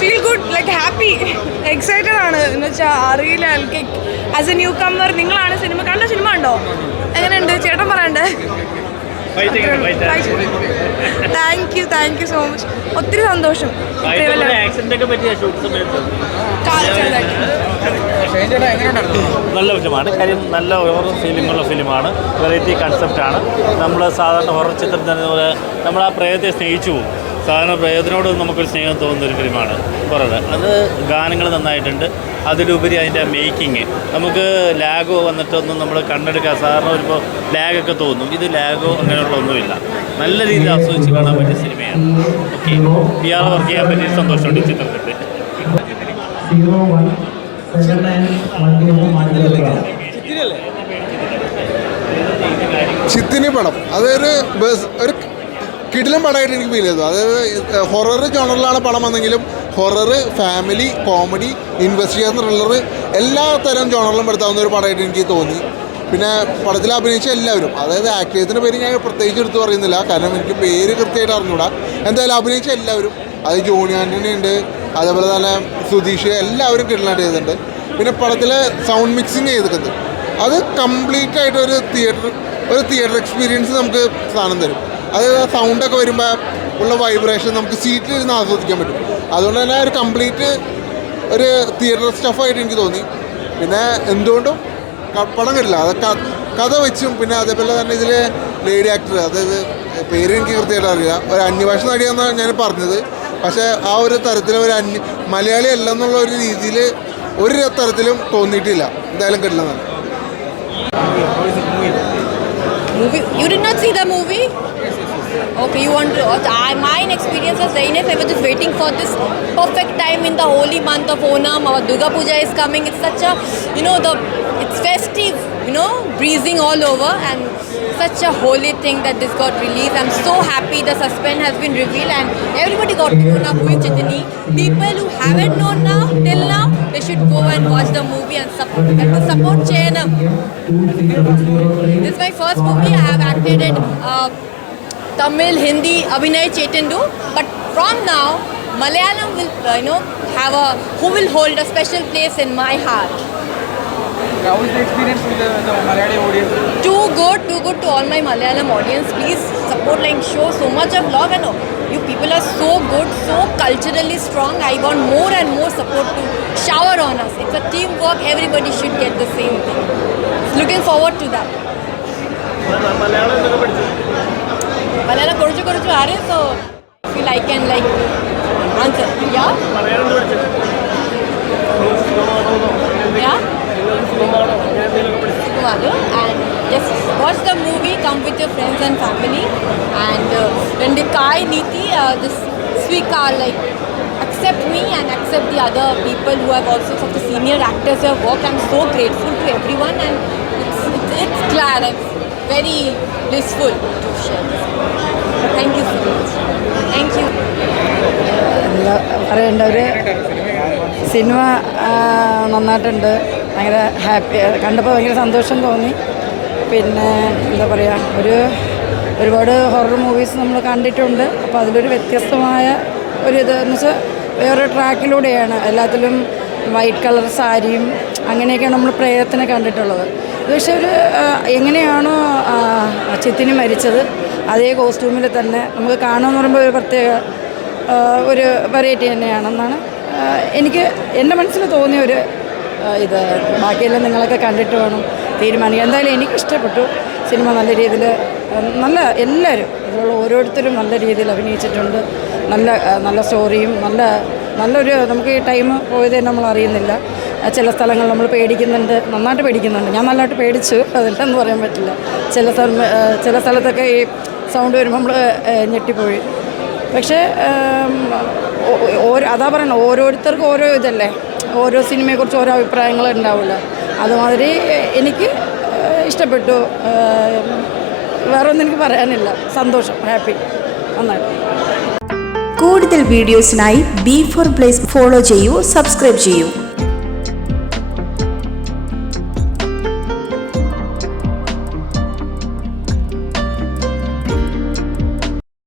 Feel good, like happy, excited ആണ് എന്ന് വെച്ചാൽ അറിയില്ല. ആസ് എ ന്യൂ കമ്മർ നിങ്ങളാണ് സിനിമ ഉണ്ടോ? എങ്ങനെയുണ്ട് ചേട്ടൻ പറയണ്ടേ? Thank you so much. ഒത്തിരി സന്തോഷം. നല്ല ഫിലിമാണ്. കാര്യം നല്ല ഹൊറർ ഫീലിങ്ങുള്ള ഫിലിമാണ്. വെറൈറ്റി കൺസെപ്റ്റാണ്. നമ്മൾ സാധാരണ ഹൊറർ ചിത്രം തന്നെ പോലെ നമ്മൾ ആ പ്രേതത്തെ സ്നേഹിച്ചു പോകും. സാധാരണ പ്രേതത്തിനോട് നമുക്കൊരു സ്നേഹം തോന്നുന്നൊരു ഫിലിമാണ് ഹൊറർ. അത് ഗാനങ്ങൾ നന്നായിട്ടുണ്ട്. അതിലുപരി അതിൻ്റെ മേക്കിങ് നമുക്ക് ലാഗോ വന്നിട്ടൊന്നും നമ്മൾ കണ്ണെടുക്കുക. സാധാരണ വരുമ്പോൾ ലാഗൊക്കെ തോന്നും. ഇത് ലാഗോ അങ്ങനെയുള്ള ഒന്നുമില്ല. നല്ല രീതിയിൽ ആസ്വദിച്ച് കാണാൻ പറ്റിയ സിനിമയാണ്. ഓക്കെ, ഇയാളെ വർക്ക് ചെയ്യാൻ പറ്റിയ സന്തോഷമുണ്ട് ഈ ചിത്രത്തിൽ. ചിത്തിനി പടം അതൊരു കിടിലം പടമായിട്ട് എനിക്ക് ഫീൽ ചെയ്തു. അതായത് ഹൊറർ ജോണറിലാണ് പടം വന്നെങ്കിലും horror, family, comedy, investigation, thriller എല്ലാ തരം ജോണറിലും പെടുത്താവുന്ന ഒരു പടമായിട്ട് എനിക്ക് തോന്നി. പിന്നെ പടത്തിൽ അഭിനയിച്ച എല്ലാവരും, അതായത് ആക്ടേഴ്സിൻ്റെ പേര് ഞാൻ പ്രത്യേകിച്ച് എടുത്ത് പറയുന്നില്ല, കാരണം എനിക്ക് പേര് കൃത്യമായിട്ട് അറിഞ്ഞൂടാ. എന്തായാലും അഭിനയിച്ച എല്ലാവരും, അത് ജോണി ആൻ്റണി ഉണ്ട്, അതേപോലെ തന്നെ സുധീഷ്, എല്ലാവരും കിടലായിട്ട് ചെയ്തിട്ടുണ്ട്. പിന്നെ പടത്തിൽ സൗണ്ട് മിക്സിങ് ചെയ്തിട്ടുണ്ട്. അത് കംപ്ലീറ്റ് ആയിട്ട് ഒരു തിയേറ്റർ എക്സ്പീരിയൻസ് നമുക്ക് സാധനം തരും. അതായത് സൗണ്ടൊക്കെ വരുമ്പോൾ ഉള്ള വൈബ്രേഷൻ നമുക്ക് സീറ്റിൽ ഇരുന്ന് ആസ്വദിക്കാൻ പറ്റും. അതുകൊണ്ട് തന്നെ ഒരു കംപ്ലീറ്റ് ഒരു തിയേറ്റർ സ്റ്റഫായിട്ട് എനിക്ക് തോന്നി. പിന്നെ എന്തുകൊണ്ടും പടം കിട്ടില്ല. അത് കഥ വെച്ചും പിന്നെ അതേപോലെ തന്നെ ഇതിൽ ലേഡി ആക്ടർ, അതായത് പേര് എനിക്ക് കൃത്യമായിട്ട് അറിയില്ല, ഒരു അന്യഭാഷ നടിയാണെന്നാണ് ഞാൻ പറഞ്ഞത്. പക്ഷേ ആ ഒരു തരത്തിൽ മലയാളി അല്ലെന്നുള്ള ഒരു രീതിയിൽ ഒരു തരത്തിലും തോന്നിയിട്ടില്ല. എന്തായാലും കിട്ടില്ലെന്നാണ്. You did not see the movie? Okay, you want to watch? Mine experience was very nice. I was just waiting for this perfect time in the holy month of Onam. Our Durga Puja is coming. It's such a, it's festive, breezing all over, and such a holy thing that this got released. I'm so happy the suspense has been revealed and everybody got to know now who is Chitini. People who haven't known now, till now, they should go and watch the movie and support Chayanam. This is my first movie. I have acted in Tamil, Hindi, Abhinay, Chetandu. But from now, Malayalam will, who will hold a special place in my heart. How was the experience with the Malayali audience? Too good to all my Malayalam audience. Please support, show so much of love, and you people are so good, so culturally strong. I want more and more support to shower on us. It's a teamwork. Everybody should get the same thing. Looking forward to that. Malayalam koruchu are, so I feel I can answer. Yeah? Yeah? And just watch the movie, come with your friends and family, and when the Kai Niti, this Swika, accept me and accept the other people who have also, such the senior actors who have worked. I'm so grateful to everyone, and it's glad, I'm very blissful to share this. Thank you so much. Thank you. Cinema നന്നായിട്ടുണ്ട്. ഭയങ്കര happy, കണ്ടപ്പോൾ ഭയങ്കര സന്തോഷം തോന്നി. പിന്നെ എന്താ പറയുക, ഒരുപാട് ഹൊറർ മൂവീസ് നമ്മൾ കണ്ടിട്ടുണ്ട്. അപ്പോൾ അതിലൊരു വ്യത്യസ്തമായ എന്ന് വെച്ചാൽ വേറൊരു ട്രാക്കിലൂടെയാണ്. എല്ലാത്തിലും വൈറ്റ് കളർ സാരിയും അങ്ങനെയൊക്കെയാണ് നമ്മൾ പ്രേതത്തിനെ കണ്ടിട്ടുള്ളത്. പക്ഷേ എങ്ങനെയാണോ ചിത്തിനി മരിച്ചത് അതേ കോസ്റ്റ്യൂമിൽ തന്നെ നമുക്ക് കാണുമെന്ന് പറയുമ്പോൾ ഒരു പ്രത്യേക ഒരു വെറൈറ്റി തന്നെയാണെന്നാണ് എൻ്റെ മനസ്സിൽ തോന്നിയ ഇത്. ബാക്കിയെല്ലാം നിങ്ങളൊക്കെ കണ്ടിട്ട് വേണം തീരുമാനിക്കുക. എന്തായാലും എനിക്കിഷ്ടപ്പെട്ടു സിനിമ. നല്ല രീതിയിൽ എല്ലാവരും ഇതിലുള്ള ഓരോരുത്തരും നല്ല രീതിയിൽ അഭിനയിച്ചിട്ടുണ്ട്. നല്ല സ്റ്റോറിയും നല്ലൊരു നമുക്ക് ഈ ടൈം പോയത് നമ്മൾ അറിയുന്നില്ല. ചില സ്ഥലങ്ങൾ നമ്മൾ നന്നായിട്ട് പേടിക്കുന്നുണ്ട്. ഞാൻ നല്ലതായിട്ട് പേടിച്ചു, അതില്ലെന്ന് പറയാൻ പറ്റില്ല. ചില സ്ഥലത്തൊക്കെ ഈ സൗണ്ട് വരുമ്പോൾ നമ്മൾ ഞെട്ടിപ്പോയി. പക്ഷേ അതാ പറയണം, ഓരോരുത്തർക്കും ഓരോ ഇതല്ലേ, ഓരോ സിനിമയെക്കുറിച്ച് ഓരോ അഭിപ്രായങ്ങൾ ഉണ്ടാവില്ല. അതുമാതിരി എനിക്ക് ഇഷ്ടപ്പെട്ടു. വേറെ ഒന്നും എനിക്ക് പറയാനില്ല. സന്തോഷം, ഹാപ്പി, നന്നായിട്ട്. കൂടുതൽ വീഡിയോസിനായി B4 Blaze ഫോളോ ചെയ്യൂ, സബ്സ്ക്രൈബ് ചെയ്യൂ.